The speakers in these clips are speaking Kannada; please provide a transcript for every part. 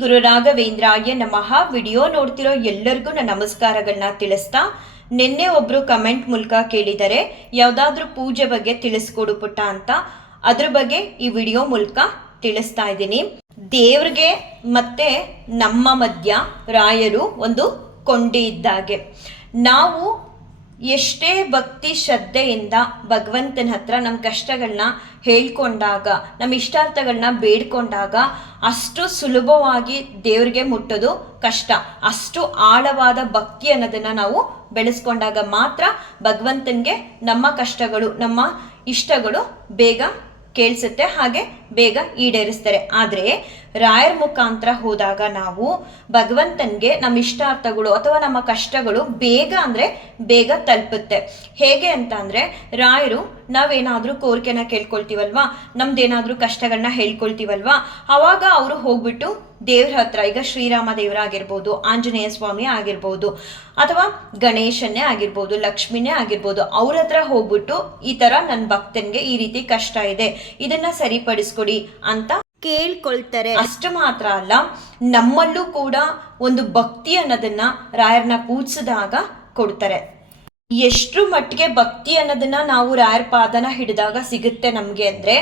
ಗುರು ರಾಘವೇಂದ್ರಾಯ ನಮಃ. ವಿಡಿಯೋ ನೋಡ್ತಿರೋ ಎಲ್ಲರಿಗೂ ನನ್ನ ನಮಸ್ಕಾರಗಳನ್ನ ತಿಳಿಸ್ತಾ, ನಿನ್ನೆ ಒಬ್ರು ಕಮೆಂಟ್ ಮೂಲಕ ಕೇಳಿದರೆ ಯಾವುದಾದ್ರೂ ಪೂಜೆ ಬಗ್ಗೆ ತಿಳಿಸ್ಕೊಡು ಪುಟ್ಟ ಅಂತ. ಅದ್ರ ಬಗ್ಗೆ ಈ ವಿಡಿಯೋ ಮೂಲಕ ತಿಳಿಸ್ತಾ ಇದ್ದೀನಿ. ದೇವ್ರಿಗೆ ಮತ್ತೆ ನಮ್ಮ ಮಧ್ಯ ರಾಯರು ಒಂದು ಕೊಂಡಿ ಇದ್ದಾಗೆ. ನಾವು ಎಷ್ಟೇ ಭಕ್ತಿ ಶ್ರದ್ಧೆಯಿಂದ ಭಗವಂತನ ಹತ್ರ ನಮ್ಮ ಕಷ್ಟಗಳನ್ನ ಹೇಳ್ಕೊಂಡಾಗ, ನಮ್ಮ ಇಷ್ಟಾರ್ಥಗಳನ್ನ ಬೇಡ್ಕೊಂಡಾಗ ಅಷ್ಟು ಸುಲಭವಾಗಿ ದೇವ್ರಿಗೆ ಮುಟ್ಟೋದು ಕಷ್ಟ. ಅಷ್ಟು ಆಳವಾದ ಭಕ್ತಿ ಅನ್ನೋದನ್ನ ನಾವು ಬೆಳೆಸ್ಕೊಂಡಾಗ ಮಾತ್ರ ಭಗವಂತನಿಗೆ ನಮ್ಮ ಕಷ್ಟಗಳು, ನಮ್ಮ ಇಷ್ಟಗಳು ಬೇಗ ಕೇಳಿಸುತ್ತೆ, ಹಾಗೆ ಬೇಗ ಈಡೇರಿಸ್ತಾರೆ. ಆದರೆ ರಾಯರ ಮುಖಾಂತರ ಹೋದಾಗ ನಾವು ಭಗವಂತನಿಗೆ ನಮ್ಮ ಇಷ್ಟಾರ್ಥಗಳು ಅಥವಾ ನಮ್ಮ ಕಷ್ಟಗಳು ಬೇಗ ಅಂದರೆ ಬೇಗ ತಲುಪುತ್ತೆ. ಹೇಗೆ ಅಂತ ಅಂದರೆ, ರಾಯರು ನಾವೇನಾದರೂ ಕೋರಿಕೆನ ಕೇಳ್ಕೊಳ್ತೀವಲ್ವಾ, ನಮ್ದೇನಾದರೂ ಕಷ್ಟಗಳನ್ನ ಹೇಳ್ಕೊಳ್ತೀವಲ್ವಾ, ಆವಾಗ ಅವರು ಹೋಗ್ಬಿಟ್ಟು ದೇವ್ರ ಹತ್ರ, ಈಗ ಶ್ರೀರಾಮ ದೇವರಾಗಿರ್ಬೋದು, ಆಂಜನೇಯ ಸ್ವಾಮಿ ಆಗಿರ್ಬೋದು, ಅಥವಾ ಗಣೇಶನ್ನೇ ಆಗಿರ್ಬೋದು, ಲಕ್ಷ್ಮಿನೇ ಆಗಿರ್ಬೋದು, ಅವ್ರ ಹತ್ರ ಹೋಗ್ಬಿಟ್ಟು ಈ ಥರ ನನ್ನ ಭಕ್ತನಿಗೆ ಈ ರೀತಿ ಕಷ್ಟ ಇದೆ, ಇದನ್ನ ಸರಿಪಡಿಸ್ಕೊಡಿ ಅಂತ ಕೇಳ್ಕೊಳ್ತಾರೆ. ಅಷ್ಟು ಮಾತ್ರ ಅಲ್ಲ, ನಮ್ಮಲ್ಲೂ ಕೂಡ ಒಂದು ಭಕ್ತಿ ಅನ್ನೋದನ್ನ ರಾಯರನ್ನ ಪೂಜಿಸಿದಾಗ ಕೊಡ್ತಾರೆ. ಎಷ್ಟು ಮಟ್ಟಿಗೆ ಭಕ್ತಿ ಅನ್ನೋದನ್ನ ನಾವು ರಾಯರ ಪಾದನ ಹಿಡಿದಾಗ ಸಿಗುತ್ತೆ ನಮಗೆ ಅಂದರೆ,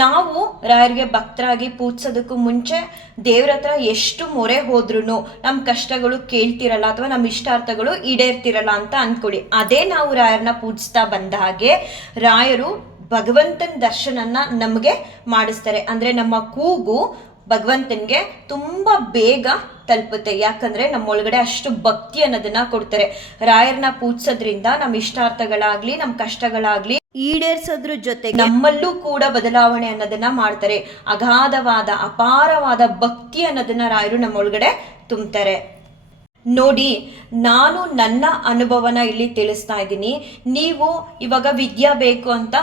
ನಾವು ರಾಯರಿಗೆ ಭಕ್ತರಾಗಿ ಪೂಜಿಸೋದಕ್ಕೂ ಮುಂಚೆ ದೇವ್ರ ಹತ್ರ ಎಷ್ಟು ಮೊರೆ ಹೋದ್ರೂ ನಮ್ಮ ಕಷ್ಟಗಳು ಕೇಳ್ತಿರಲ್ಲ ಅಥವಾ ನಮ್ಮ ಇಷ್ಟಾರ್ಥಗಳು ಈಡೇರ್ತಿರಲ್ಲ ಅಂತ ಅಂದ್ಕೊಳ್ಳಿ. ಅದೇ ನಾವು ರಾಯರನ್ನ ಪೂಜಿಸ್ತಾ ಬಂದ ಹಾಗೆ ರಾಯರು ಭಗವಂತನ ದರ್ಶನನ ನಮಗೆ ಮಾಡಿಸ್ತಾರೆ. ಅಂದರೆ ನಮ್ಮ ಕೂಗು ಭಗವಂತನಿಗೆ ತುಂಬ ಬೇಗ ತಲುಪುತ್ತೆ. ಯಾಕಂದರೆ ನಮ್ಮೊಳಗಡೆ ಅಷ್ಟು ಭಕ್ತಿ ಅನ್ನೋದನ್ನ ಕೊಡ್ತಾರೆ. ರಾಯರನ್ನ ಪೂಜಿಸೋದ್ರಿಂದ ನಮ್ಮ ಇಷ್ಟಾರ್ಥಗಳಾಗ್ಲಿ, ನಮ್ಮ ಕಷ್ಟಗಳಾಗ್ಲಿ ಈಡೇರಿಸೋದ್ರ ಜೊತೆಗೆ ನಮ್ಮಲ್ಲೂ ಕೂಡ ಬದಲಾವಣೆ ಅನ್ನೋದನ್ನ ಮಾಡ್ತಾರೆ. ಅಗಾಧವಾದ ಅಪಾರವಾದ ಭಕ್ತಿ ಅನ್ನೋದನ್ನ ರಾಯರು ನಮ್ಮೊಳಗಡೆ ತುಂಬ್ತಾರೆ. ನೋಡಿ, ನಾನು ನನ್ನ ಅನುಭವನ ಇಲ್ಲಿ ತಿಳಿಸ್ತಾ ಇದ್ದೀನಿ. ನೀವು ಇವಾಗ ವಿದ್ಯಾ ಬೇಕು ಅಂತ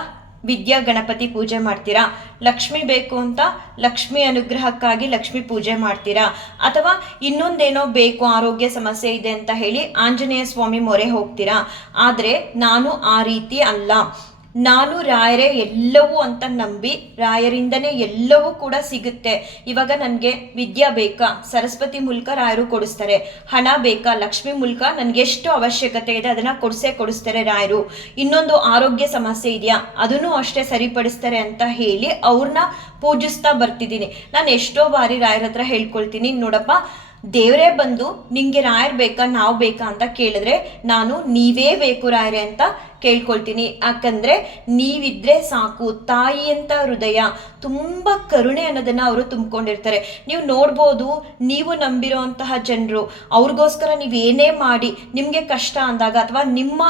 ವಿದ್ಯಾ ಗಣಪತಿ ಪೂಜೆ ಮಾಡ್ತೀರಾ, ಲಕ್ಷ್ಮಿ ಬೇಕು ಅಂತ ಲಕ್ಷ್ಮಿ ಅನುಗ್ರಹಕ್ಕಾಗಿ ಲಕ್ಷ್ಮಿ ಪೂಜೆ ಮಾಡ್ತೀರಾ, ಅಥವಾ ಇನ್ನೊಂದೇನೋ ಬೇಕು, ಆರೋಗ್ಯ ಸಮಸ್ಯೆ ಇದೆ ಅಂತ ಹೇಳಿ ಆಂಜನೇಯ ಸ್ವಾಮಿ ಮೊರೆ ಹೋಗ್ತೀರಾ. ಆದರೆ ನಾನು ಆ ರೀತಿ ಅಲ್ಲ. ನಾನು ರಾಯರೇ ಎಲ್ಲವೂ ಅಂತ ನಂಬಿ ರಾಯರಿಂದನೇ ಎಲ್ಲವೂ ಕೂಡ ಸಿಗುತ್ತೆ. ಇವಾಗ ನನಗೆ ವಿದ್ಯಾ ಬೇಕಾ, ಸರಸ್ವತಿ ಮೂಲಕ ರಾಯರು ಕೊಡಿಸ್ತಾರೆ. ಹಣ ಬೇಕಾ, ಲಕ್ಷ್ಮಿ ಮೂಲಕ ನನಗೆ ಎಷ್ಟು ಅವಶ್ಯಕತೆ ಇದೆ ಅದನ್ನು ಕೊಡಿಸ್ತಾರೆ ರಾಯರು. ಇನ್ನೊಂದು ಆರೋಗ್ಯ ಸಮಸ್ಯೆ ಇದೆಯಾ, ಅದನ್ನು ಅಷ್ಟೇ ಸರಿಪಡಿಸ್ತಾರೆ ಅಂತ ಹೇಳಿ ಅವ್ರನ್ನ ಪೂಜಿಸ್ತಾ ಬರ್ತಿದ್ದೀನಿ. ನಾನು ಎಷ್ಟೋ ಬಾರಿ ರಾಯರ ಹತ್ರ ಹೇಳ್ಕೊಳ್ತೀನಿ, ನೋಡಪ್ಪ ದೇವರೇ ಬಂದು ನಿಂಗೆ ರಾಯರ್ ಬೇಕಾ, ನಾವು ಬೇಕಾ ಅಂತ ಕೇಳಿದ್ರೆ ನಾನು ನೀವೇ ಬೇಕು ರಾಯರೇ ಅಂತ ಕೇಳ್ಕೊಳ್ತೀನಿ. ಯಾಕಂದ್ರೆ ನೀವಿದ್ರೆ ಸಾಕು. ತಾಯಿ ಅಂತ ಹೃದಯ, ತುಂಬ ಕರುಣೆ ಅನ್ನೋದನ್ನ ಅವರು ತುಂಬಿಕೊಂಡಿರ್ತಾರೆ. ನೀವು ನೋಡ್ಬೋದು, ನೀವು ನಂಬಿರೋಂತಹ ಜನರು ಅವ್ರಿಗೋಸ್ಕರ ನೀವೇನೇ ಮಾಡಿ ನಿಮಗೆ ಕಷ್ಟ ಅಂದಾಗ, ಅಥವಾ ನಿಮ್ಮ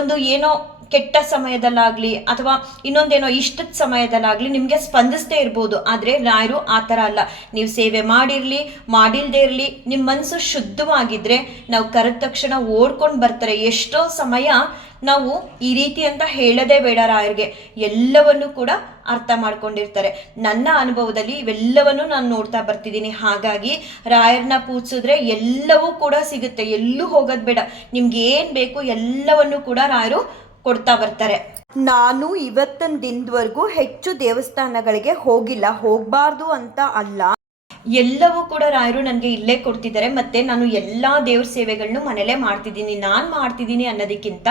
ಒಂದು ಏನೋ ಕೆಟ್ಟ ಸಮಯದಲ್ಲಾಗ್ಲಿ ಅಥವಾ ಇನ್ನೊಂದೇನೋ ಇಷ್ಟದ ಸಮಯದಲ್ಲಾಗ್ಲಿ ನಿಮಗೆ ಸ್ಪಂದಿಸದೇ ಇರ್ಬೋದು. ಆದರೆ ರಾಯರು ಆ ಥರ ಅಲ್ಲ. ನೀವು ಸೇವೆ ಮಾಡಿರಲಿ ಮಾಡಿಲ್ದೇ ಇರಲಿ, ನಿಮ್ಮ ಮನಸ್ಸು ಶುದ್ಧವಾಗಿದ್ರೆ ನಾವು ಕರೆದ ತಕ್ಷಣ ಓಡ್ಕೊಂಡು ಬರ್ತಾರೆ. ಎಷ್ಟೋ ಸಮಯ ನಾವು ಈ ರೀತಿ ಅಂತ ಹೇಳೋದೇ ಬೇಡ, ರಾಯರಿಗೆ ಎಲ್ಲವನ್ನೂ ಕೂಡ ಅರ್ಥ ಮಾಡ್ಕೊಂಡಿರ್ತಾರೆ. ನನ್ನ ಅನುಭವದಲ್ಲಿ ಇವೆಲ್ಲವನ್ನು ನಾನು ನೋಡ್ತಾ ಬರ್ತಿದ್ದೀನಿ. ಹಾಗಾಗಿ ರಾಯರನ್ನ ಪೂಜಿಸಿದ್ರೆ ಎಲ್ಲವೂ ಕೂಡ ಸಿಗುತ್ತೆ, ಎಲ್ಲೂ ಹೋಗೋದು ಬೇಡ. ನಿಮ್ಗೆ ಏನು ಬೇಕು ಎಲ್ಲವನ್ನೂ ಕೂಡ ರಾಯರು ಕೊಡ್ತಾ ಬರ್ತಾರೆ. ನಾನು ಇವತ್ತಿನ ದಿನದವರೆಗೂ ಹೆಚ್ಚು ದೇವಸ್ಥಾನಗಳಿಗೆ ಹೋಗಿಲ್ಲ, ಹೋಗಬಾರ್ದು ಅಂತ ಅಲ್ಲ, ಎಲ್ಲವೂ ಕೂಡ ರಾಯರು ನನಗೆ ಇಲ್ಲೇ ಕೊಡ್ತಿದ್ದಾರೆ. ಮತ್ತು ನಾನು ಎಲ್ಲ ದೇವ್ರ ಸೇವೆಗಳನ್ನು ಮನೇಲೇ ಮಾಡ್ತಿದ್ದೀನಿ. ನಾನು ಮಾಡ್ತಿದ್ದೀನಿ ಅನ್ನೋದಕ್ಕಿಂತ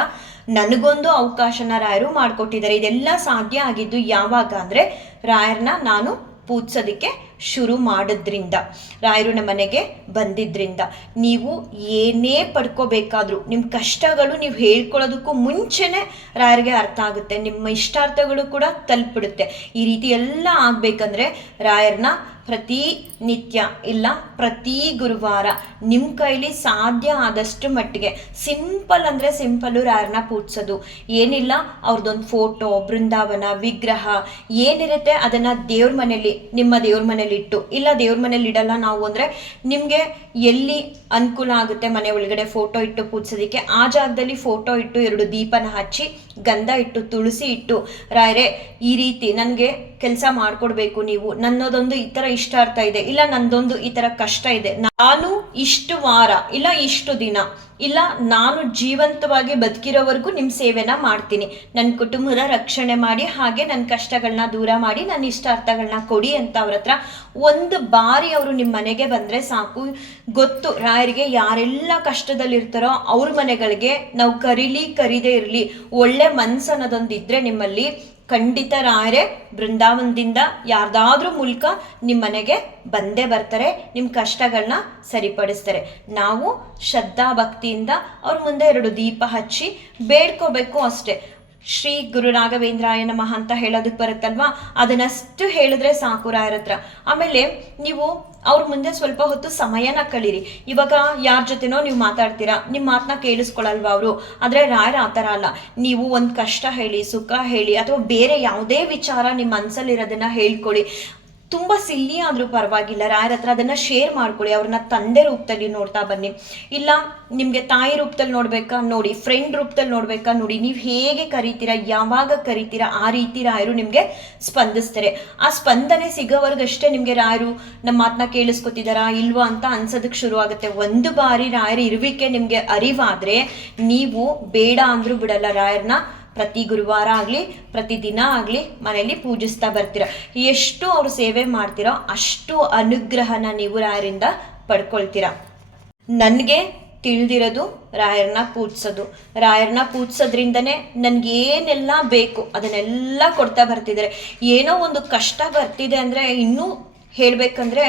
ನನಗೊಂದು ಅವಕಾಶನ ರಾಯರು ಮಾಡಿಕೊಟ್ಟಿದ್ದಾರೆ. ಇದೆಲ್ಲ ಸಾಧ್ಯ ಆಗಿದ್ದು ಯಾವಾಗ ಅಂದರೆ, ರಾಯರನ್ನ ನಾನು ಪೂಜಿಸೋದಕ್ಕೆ ಶುರು ಮಾಡಿದ್ರಿಂದ, ರಾಯರು ನಮ್ಮ ಮನೆಗೆ ಬಂದಿದ್ರಿಂದ. ನೀವು ಏನೇ ಪಡ್ಕೋಬೇಕಾದ್ರೂ ನಿಮ್ಮ ಕಷ್ಟಗಳು ನೀವು ಹೇಳ್ಕೊಳ್ಳೋದಕ್ಕೂ ಮುಂಚೆನೇ ರಾಯರಿಗೆ ಅರ್ಥ ಆಗುತ್ತೆ, ನಿಮ್ಮ ಇಷ್ಟಾರ್ಥಗಳು ಕೂಡ ತಲುಪಿಡುತ್ತೆ. ಈ ರೀತಿ ಎಲ್ಲ ಆಗಬೇಕಂದ್ರೆ ರಾಯರನ್ನ ಪ್ರತಿ ನಿತ್ಯ ಇಲ್ಲ ಪ್ರತಿ ಗುರುವಾರ ನಿಮ್ಮ ಕೈಲಿ ಸಾಧ್ಯ ಆದಷ್ಟು ಮಟ್ಟಿಗೆ ಸಿಂಪಲ್ ಅಂದರೆ ಸಿಂಪಲ್ಲು ರಾಯರನ್ನ ಪೂಜಿಸೋದು. ಏನಿಲ್ಲ, ಅವ್ರದ್ದೊಂದು ಫೋಟೋ, ಬೃಂದಾವನ, ವಿಗ್ರಹ ಏನಿರುತ್ತೆ ಅದನ್ನು ದೇವ್ರ ಮನೇಲಿ, ನಿಮ್ಮ ದೇವ್ರ ಮನೇಲಿ ಇಟ್ಟು, ಇಲ್ಲ ದೇವ್ರ ಮನೇಲಿ ಇಡಲ್ಲ ನಾವು ಅಂದರೆ ನಿಮಗೆ ಎಲ್ಲಿ ಅನುಕೂಲ ಆಗುತ್ತೆ ಮನೆ ಒಳಗಡೆ ಫೋಟೋ ಇಟ್ಟು ಪೂಜಿಸೋದಕ್ಕೆ, ಆ ಜಾಗದಲ್ಲಿ ಫೋಟೋ ಇಟ್ಟು 2 ದೀಪನ ಹಚ್ಚಿ ಗಂಧ ಇಟ್ಟು ತುಳಸಿ ಇಟ್ಟು, ರಾಯರೇ ಈ ರೀತಿ ನನಗೆ ಕೆಲಸ ಮಾಡಿಕೊಡ್ಬೇಕು, ನೀವು ನನ್ನದೊಂದು ಈ ಥರ ಇಷ್ಟಾರ್ಥ ಇದೆ, ಇಲ್ಲ ನಂದೊಂದು ಈ ತರ ಕಷ್ಟ ಇದೆ, ನಾನು ಇಷ್ಟು ವಾರ ಇಲ್ಲ ಇಷ್ಟು ದಿನ ಇಲ್ಲ ನಾನು ಜೀವಂತವಾಗಿ ಬದುಕಿರೋವರೆಗೂ ನಿಮ್ಮ ಸೇವೆನ ಮಾಡ್ತೀನಿ, ನನ್ನ ಕುಟುಂಬದ ರಕ್ಷಣೆ ಮಾಡಿ, ಹಾಗೆ ನನ್ನ ಕಷ್ಟಗಳನ್ನ ದೂರ ಮಾಡಿ, ನನ್ನ ಇಷ್ಟಾರ್ಥಗಳನ್ನ ಕೊಡಿ ಅಂತ ಅವ್ರ ಹತ್ರ ಒಂದು ಬಾರಿ ಅವರು ನಿಮ್ಮ ಮನೆಗೆ ಬಂದರೆ ಸಾಕು. ಗೊತ್ತು ರಾಯರಿಗೆ ಯಾರೆಲ್ಲ ಕಷ್ಟದಲ್ಲಿರ್ತಾರೋ ಅವ್ರ ಮನೆಗಳಿಗೆ ನಾವು ಕರೀದೇ ಇರಲಿ, ಒಳ್ಳೆ ಮನ್ಸು ಅನ್ನೋದೊಂದು ಇದ್ರೆ ನಿಮ್ಮಲ್ಲಿ ಖಂಡಿತ ರಾಯರೇ ಬೃಂದಾವನದಿಂದ ಯಾರ್ದಾದ್ರೂ ಮೂಲಕ ನಿಮ್ಮ ಮನೆಗೆ ಬಂದೇ ಬರ್ತಾರೆ, ನಿಮ್ಮ ಕಷ್ಟಗಳನ್ನ ಸರಿಪಡಿಸ್ತಾರೆ. ನಾವು ಶ್ರದ್ಧಾ ಭಕ್ತಿಯಿಂದ ಅವ್ರ ಮುಂದೆ 2 ದೀಪ ಹಚ್ಚಿ ಬೇಡ್ಕೋಬೇಕು ಅಷ್ಟೇ. ಶ್ರೀ ಗುರು ರಾಘವೇಂದ್ರಾಯ ನಮಃ ಅಂತ ಹೇಳೋದಕ್ಕೆ ಬರುತ್ತಲ್ವಾ, ಅದನ್ನಷ್ಟು ಹೇಳಿದ್ರೆ ಸಾಕು ರಾಯರ ಹತ್ರ. ಆಮೇಲೆ ನೀವು ಅವ್ರ ಮುಂದೆ ಸ್ವಲ್ಪ ಹೊತ್ತು ಸಮಯನ ಕಳೀರಿ. ಇವಾಗ ಯಾರ ಜೊತೆನೋ ನೀವು ಮಾತಾಡ್ತೀರಾ, ನಿಮ್ಮ ಮಾತನ್ನ ಕೇಳಿಸ್ಕೊಳಲ್ವಾ ಅವರು, ಆದರೆ ರಾಯರ ಆ ಥರ ಅಲ್ಲ. ನೀವು ಒಂದು ಕಷ್ಟ ಹೇಳಿ, ಸುಖ ಹೇಳಿ, ಅಥವಾ ಬೇರೆ ಯಾವುದೇ ವಿಚಾರ ನಿಮ್ಮ ಮನಸ್ಸಲ್ಲಿರೋದನ್ನ ಹೇಳ್ಕೊಳ್ಳಿ. ತುಂಬ ಸಿಲ್ಲಿ ಆದರೂ ಪರವಾಗಿಲ್ಲ, ರಾಯರ ಹತ್ರ ಅದನ್ನು ಶೇರ್ ಮಾಡ್ಕೊಳ್ಳಿ. ಅವ್ರನ್ನ ತಂದೆ ರೂಪದಲ್ಲಿ ನೋಡ್ತಾ ಬನ್ನಿ, ಇಲ್ಲ ನಿಮಗೆ ತಾಯಿ ರೂಪದಲ್ಲಿ ನೋಡ್ಬೇಕಾ ನೋಡಿ, ಫ್ರೆಂಡ್ ರೂಪದಲ್ಲಿ ನೋಡ್ಬೇಕಾ ನೋಡಿ, ನೀವು ಹೇಗೆ ಕರಿತೀರಾ, ಯಾವಾಗ ಕರಿತೀರಾ ಆ ರೀತಿ ರಾಯರು ನಿಮಗೆ ಸ್ಪಂದಿಸ್ತಾರೆ. ಆ ಸ್ಪಂದನೆ ಸಿಗೋವರೆಗಷ್ಟೇ ನಿಮಗೆ ರಾಯರು ನಮ್ಮ ಮಾತನ್ನ ಕೇಳಿಸ್ಕೊತಿದಾರಾ ಇಲ್ವಾ ಅಂತ ಅನ್ಸೋದಕ್ಕೆ ಶುರು ಆಗುತ್ತೆ. ಒಂದು ಬಾರಿ ರಾಯರ ಇರುವಿಕೆ ನಿಮಗೆ ಅರಿವಾದರೆ ನೀವು ಬೇಡ ಅಂದ್ರೂ ಬಿಡಲ್ಲ ರಾಯರನ್ನ. ಪ್ರತಿ ಗುರುವಾರ ಆಗಲಿ ಪ್ರತಿ ದಿನ ಆಗಲಿ ಮನೆಯಲ್ಲಿ ಪೂಜಿಸ್ತಾ ಬರ್ತೀರ. ಎಷ್ಟು ಅವರು ಸೇವೆ ಮಾಡ್ತೀರೋ ಅಷ್ಟು ಅನುಗ್ರಹನ ನೀವು ರಾಯರಿಂದ ಪಡ್ಕೊಳ್ತೀರ. ನನಗೆ ತಿಳಿದಿರೋದು ರಾಯರನ್ನ ಪೂಜಿಸೋದ್ರಿಂದನೇ ನನಗೇನೆಲ್ಲ ಬೇಕು ಅದನ್ನೆಲ್ಲ ಕೊಡ್ತಾ ಬರ್ತಿದ್ದಾರೆ. ಏನೋ ಒಂದು ಕಷ್ಟ ಬರ್ತಿದೆ ಅಂದರೆ, ಇನ್ನೂ ಹೇಳಬೇಕಂದ್ರೆ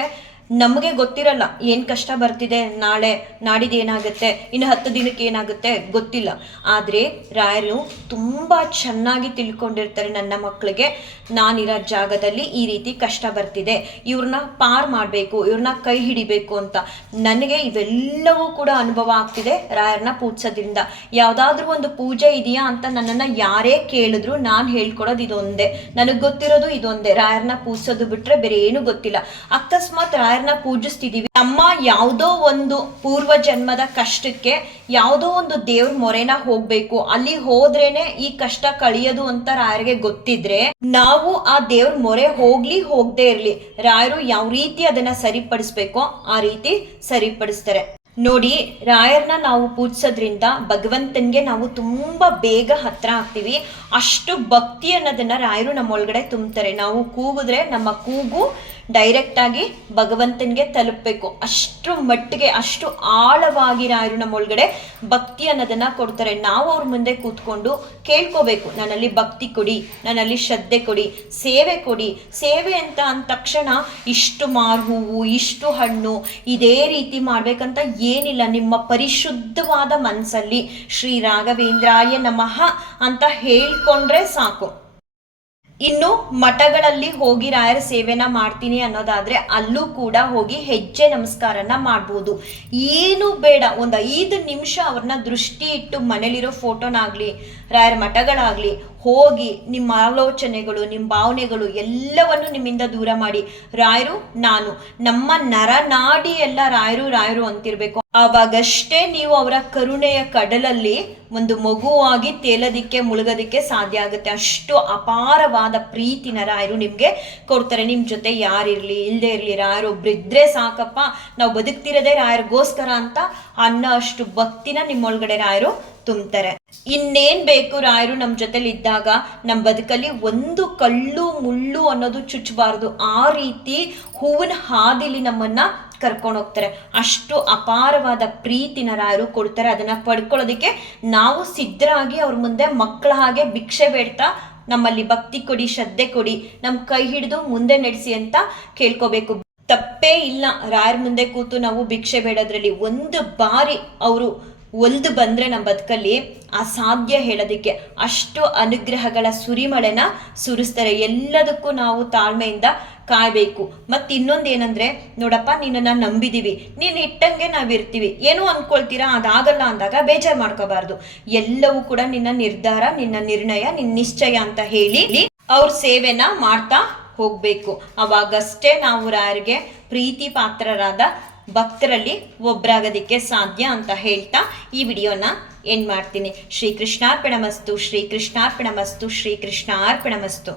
ನಮಗೆ ಗೊತ್ತಿರಲ್ಲ ಏನು ಕಷ್ಟ ಬರ್ತಿದೆ, ನಾಳೆ ನಾಡಿದ್ದು ಏನಾಗುತ್ತೆ, ಇನ್ನು 10 ದಿನಕ್ಕೆ ಏನಾಗುತ್ತೆ ಗೊತ್ತಿಲ್ಲ. ಆದರೆ ರಾಯರು ತುಂಬ ಚೆನ್ನಾಗಿ ತಿಳ್ಕೊಂಡಿರ್ತಾರೆ, ನನ್ನ ಮಕ್ಕಳಿಗೆ ನಾನಿರೋ ಜಾಗದಲ್ಲಿ ಈ ರೀತಿ ಕಷ್ಟ ಬರ್ತಿದೆ, ಇವ್ರನ್ನ ಪಾರ್ ಮಾಡಬೇಕು, ಇವ್ರನ್ನ ಕೈ ಹಿಡಿಬೇಕು ಅಂತ. ನನಗೆ ಇವೆಲ್ಲವೂ ಕೂಡ ಅನುಭವ ಆಗ್ತಿದೆ ರಾಯರನ್ನ ಪೂಜಿಸೋದ್ರಿಂದ. ಯಾವುದಾದ್ರೂ ಒಂದು ಪೂಜೆ ಇದೆಯಾ ಅಂತ ನನ್ನನ್ನು ಯಾರೇ ಕೇಳಿದ್ರು ನಾನು ಹೇಳ್ಕೊಡೋದು ಇದೊಂದೇ, ನನಗೆ ಗೊತ್ತಿರೋದು ಇದೊಂದೇ, ರಾಯರನ್ನ ಪೂಜಿಸೋದು ಬಿಟ್ಟರೆ ಬೇರೆ ಏನೂ ಗೊತ್ತಿಲ್ಲ. ಅಕಸ್ಮಾತ್ ರಾಯರನ್ನ ಪೂಜಿಸ್ತಿದೀವಿ, ನಮ್ಮ ಯಾವುದೋ ಒಂದು ಪೂರ್ವ ಜನ್ಮದ ಕಷ್ಟಕ್ಕೆ ಯಾವುದೋ ಒಂದು ದೇವ್ರ ಮೊರೆನ ಹೋಗ್ಬೇಕು, ಅಲ್ಲಿ ಹೋದ್ರೇನೆ ಈ ಕಷ್ಟ ಕಳಿಯೋದು ಅಂತ ರಾಯರಿಗೆ ಗೊತ್ತಿದ್ರೆ ನಾವು ಆ ದೇವ್ರ ಮೊರೆ ಹೋಗದೇ ಇರ್ಲಿ, ರಾಯರು ಯಾವ ರೀತಿ ಅದನ್ನ ಸರಿಪಡಿಸ್ಬೇಕೋ ಆ ರೀತಿ ಸರಿಪಡಿಸ್ತಾರೆ. ನೋಡಿ, ರಾಯರನ್ನ ನಾವು ಪೂಜಿಸೋದ್ರಿಂದ ಭಗವಂತನಿಗೆ ನಾವು ತುಂಬ ಬೇಗ ಹತ್ರ ಆಗ್ತೀವಿ. ಅಷ್ಟು ಭಕ್ತಿ ಅನ್ನೋದನ್ನ ರಾಯರು ನಮ್ಮೊಳಗಡೆ ತುಂಬ್ತಾರೆ. ನಾವು ಕೂಗಿದ್ರೆ ನಮ್ಮ ಕೂಗು ಡೈರೆಕ್ಟಾಗಿ ಭಗವಂತನಿಗೆ ತಲುಪಬೇಕು. ಅಷ್ಟರ ಮಟ್ಟಿಗೆ ಅಷ್ಟು ಆಳವಾಗಿ ರಾಯರು ನಮ್ಮೊಳಗಡೆ ಭಕ್ತಿ ಅನ್ನೋದನ್ನ ಕೊಡ್ತಾರೆ. ನಾವು ಅವ್ರ ಮುಂದೆ ಕೂತ್ಕೊಂಡು ಕೇಳ್ಕೋಬೇಕು, ನನ್ನಲ್ಲಿ ಭಕ್ತಿ ಕೊಡಿ, ನನ್ನಲ್ಲಿ ಶ್ರದ್ಧೆ ಕೊಡಿ, ಸೇವೆ ಕೊಡಿ. ಸೇವೆ ಅಂತ ಅಂದ ತಕ್ಷಣ ಇಷ್ಟು ಮಾರು ಹೂವು, ಇಷ್ಟು ಹಣ್ಣು, ಇದೇ ರೀತಿ ಮಾಡ್ಬೇಕಂತ ಏನಿಲ್ಲ. ನಿಮ್ಮ ಪರಿಶುದ್ಧವಾದ ಮನಸ್ಸಲ್ಲಿ ಶ್ರೀ ರಾಘವೇಂದ್ರಾಯ ನಮಃ ಅಂತ ಹೇಳ್ಕೊಂಡ್ರೆ ಸಾಕು. ಇನ್ನು ಮಠಗಳಲ್ಲಿ ಹೋಗಿ ರಾಯರ ಸೇವೆನ ಮಾಡ್ತೀನಿ ಅನ್ನೋದಾದ್ರೆ ಅಲ್ಲೂ ಕೂಡ ಹೋಗಿ ಹೆಜ್ಜೆ ನಮಸ್ಕಾರನ ಮಾಡ್ಬೋದು. ಏನು ಬೇಡ, ಒಂದು 5 ನಿಮಿಷ ಅವ್ರನ್ನ ದೃಷ್ಟಿ ಇಟ್ಟು ಮನೇಲಿರೋ ಫೋಟೋನಾಗ್ಲಿ ರಾಯರ ಮಠಗಳಾಗ್ಲಿ ಹೋಗಿ ನಿಮ್ಮ ಆಲೋಚನೆಗಳು, ನಿಮ್ಮ ಭಾವನೆಗಳು ಎಲ್ಲವನ್ನು ನಿಮ್ಮಿಂದ ದೂರ ಮಾಡಿ. ರಾಯರು ನಾನು, ನಮ್ಮ ನರನಾಡಿ ಎಲ್ಲ ರಾಯರು ಅಂತಿರ್ಬೇಕು. ಆವಾಗಷ್ಟೇ ನೀವು ಅವರ ಕರುಣೆಯ ಕಡಲಲ್ಲಿ ಒಂದು ಮಗುವಾಗಿ ತೇಲೋದಿಕ್ಕೆ ಮುಳುಗೋದಿಕ್ಕೆ ಸಾಧ್ಯ ಆಗುತ್ತೆ. ಅಷ್ಟು ಅಪಾರವಾದ ಪ್ರೀತಿನ ರಾಯರು ನಿಮಗೆ ಕೊಡ್ತಾರೆ. ನಿಮ್ಮ ಜೊತೆ ಯಾರಿರಲಿ ಇಲ್ಲದೆ ಇರಲಿ, ರಾಯರು ಒಬ್ರಿದ್ರೆ ಸಾಕಪ್ಪ, ನಾವು ಬದುಕ್ತಿರೋದೇ ರಾಯರಿಗೋಸ್ಕರ ಅಂತ ಅನ್ನೋ ಅಷ್ಟು ಭಕ್ತಿನ ನಿಮ್ಮೊಳಗಡೆ ರಾಯರು ತುಂಬ್ತಾರೆ. ಇನ್ನೇನ್ ಬೇಕು, ರಾಯರು ನಮ್ಮ ಜೊತೆಲಿ ಇದ್ದಾಗ ನಮ್ಮ ಬದುಕಲ್ಲಿ ಒಂದು ಕಳ್ಳು ಮುಳ್ಳು ಅನ್ನೋದು ಚುಚ್ಚಬಾರ್ದು. ಆ ರೀತಿ ಹೂವಿನ ಹಾದಿಲಿ ನಮ್ಮನ್ನ ಕರ್ಕೊಂಡು ಹೋಗ್ತಾರೆ. ಅಷ್ಟು ಅಪಾರವಾದ ಪ್ರೀತಿನ ರಾಯರು ಕೊಡ್ತಾರೆ. ಅದನ್ನ ಪಡ್ಕೊಳ್ಳೋದಕ್ಕೆ ನಾವು ಸಿದ್ಧರಾಗಿ ಅವ್ರ ಮುಂದೆ ಮಕ್ಕಳ ಹಾಗೆ ಭಿಕ್ಷೆ ಬೇಡ್ತಾ ನಮ್ಮಲ್ಲಿ ಭಕ್ತಿ ಕೊಡಿ, ಶ್ರದ್ಧೆ ಕೊಡಿ, ನಮ್ಮ ಕೈ ಹಿಡಿದು ಮುಂದೆ ನಡೆಸಿ ಅಂತ ಕೇಳ್ಕೋಬೇಕು. ತಪ್ಪೇ ಇಲ್ಲ ರಾಯರ ಮುಂದೆ ಕೂತು ನಾವು ಭಿಕ್ಷೆ ಬೇಡೋದ್ರಲ್ಲಿ. ಒಂದು ಬಾರಿ ಅವರು ಒಲ್ದು ಬಂದರೆ ನಮ್ಮ ಬದುಕಲ್ಲಿ ಅಸಾಧ್ಯ ಹೇಳೋದಕ್ಕೆ. ಅಷ್ಟು ಅನುಗ್ರಹಗಳ ಸುರಿಮಳೆನ ಸುರಿಸ್ತಾರೆ. ಎಲ್ಲದಕ್ಕೂ ನಾವು ತಾಳ್ಮೆಯಿಂದ ಕಾಯಬೇಕು. ಮತ್ತು ಇನ್ನೊಂದು ಏನಂದರೆ, ನೋಡಪ್ಪ ನಿನ್ನನ್ನು ನಂಬಿದ್ದೀವಿ, ನೀನು ಇಟ್ಟಂಗೆ ನಾವಿರ್ತೀವಿ, ಏನೋ ಅಂದ್ಕೊಳ್ತೀರಾ, ಅದಾಗಲ್ಲ ಅಂದಾಗ ಬೇಜಾರು ಮಾಡ್ಕೋಬಾರ್ದು. ಎಲ್ಲವೂ ಕೂಡ ನಿನ್ನ ನಿರ್ಧಾರ, ನಿನ್ನ ನಿರ್ಣಯ, ನಿನ್ನ ನಿಶ್ಚಯ ಅಂತ ಹೇಳಿ ಅವ್ರ ಸೇವೆನ ಮಾಡ್ತಾ ಹೋಗಬೇಕು. ಅವಾಗಷ್ಟೇ ನಾವು ರಾಯರಿಗೆ ಪ್ರೀತಿ ಪಾತ್ರರಾದ ಭಕ್ತರಲ್ಲಿ ಒಬ್ಬರಾಗೋದಕ್ಕೆ ಸಾಧ್ಯ ಅಂತ ಹೇಳ್ತಾ ಈ ವಿಡಿಯೋನ ಎಂಡ್ ಮಾಡ್ತೀನಿ. ಶ್ರೀಕೃಷ್ಣಾರ್ಪಣಮಸ್ತು, ಶ್ರೀಕೃಷ್ಣಾರ್ಪಣಮಸ್ತು, ಶ್ರೀಕೃಷ್ಣಾರ್ಪಣಮಸ್ತು.